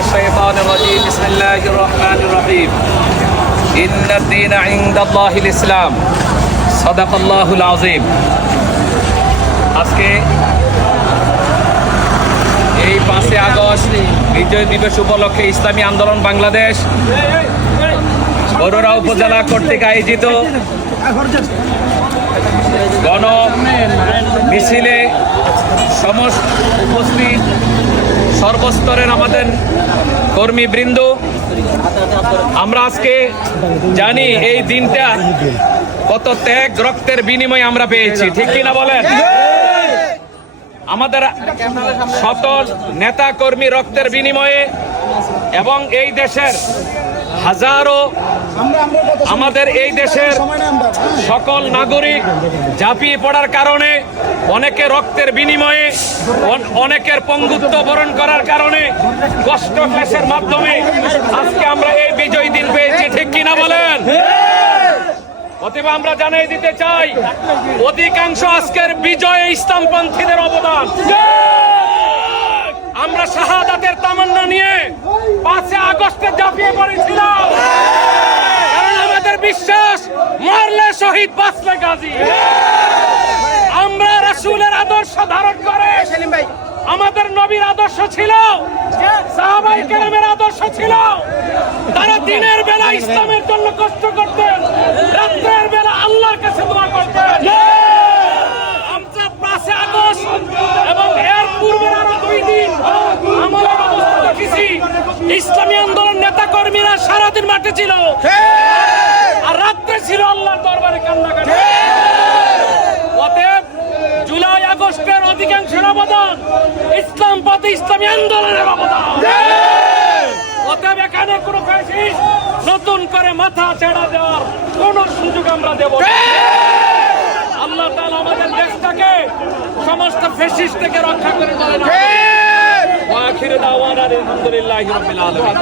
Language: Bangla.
الشيطان الرجيم بسم الله الرحمن الرحيم إن الدين عند الله الإسلام صدق الله العظيم আজকে এই পাঁচই আগস্ট বিজয় দিবস উপলক্ষে ইসলামী আন্দোলন বাংলাদেশ বড়ুরা উপজেলা কর্তৃক আয়োজিত গণ মিছিলে সমস্ত উপস্থিত সর্বস্তরের আমাদের কর্মীবৃন্দ। আমরা আজকে জানি এই দিনটা কত ত্যাগ, রক্তের বিনিময়ে আমরা পেয়েছি। ঠিক কিনা বলেন? আমাদের সকল নেতা কর্মী রক্তের বিনিময়ে এবং এই দেশের হাজারো আমাদের এই দেশের সকল নাগরিক ঝাঁপিয়ে পড়ার কারণে, অনেকে রক্তের বিনিময়ে অনেকের পঙ্গুত্ব বরণ করার কারণে কষ্ট ক্লেশের মাধ্যমে আজকে আমরা এই বিজয় দিন পেয়েছি, ঠিক কিনা বলেন? অতএব আমরা জানাই দিতে চাই, অধিকাংশ আজকের বিজয়ে ইসলামপন্থীদের অবদান। আমরা শাহাদাতের তামান্না নিয়ে পাঁচে আগস্টে ঝাঁপিয়ে পড়েছিলাম কারণ আমাদের বিশ্বাস মরলে শহীদ বাঁচলে গাজী। আমরা রাসূলের আদর্শ ধারণ করে। আমাদের নবীর আদর্শ ছিল, সাহাবাই কেরামের আদর্শ ছিল। তারা দিনের বেলা ইসলামের জন্য কষ্ট করতেন, রাত্রের বেলা আল্লাহর কাছে দোয়া করতেন। আমরা পাঁচে আগস্ট এবং এর পূর্বের আরও ইসলামী আন্দোলন নেতা কর্মীরা সারাদিন মাঠে ছিল। আর রাত্রে ছিল আল্লাহর দরবারে কান্নাকাটি। অতএব জুলাই আগস্টের অধিকাংশের অবদান ইসলাম পথে ইসলামী আন্দোলনের অবদান। অতএব এখানে কোনো ফ্যাসিস্ট নতুন করে মাথা ছেড়া দেওয়ার কোন সুযোগ আমরা দেব না। আল্লাহ তাআলা আমাদের দেশটাকে সমস্ত ফ্যাসিস্ট থেকে রক্ষা করে দেন আখির দাওয়ানা আলহামদুলিল্লাহি রাব্বিল আলামিন।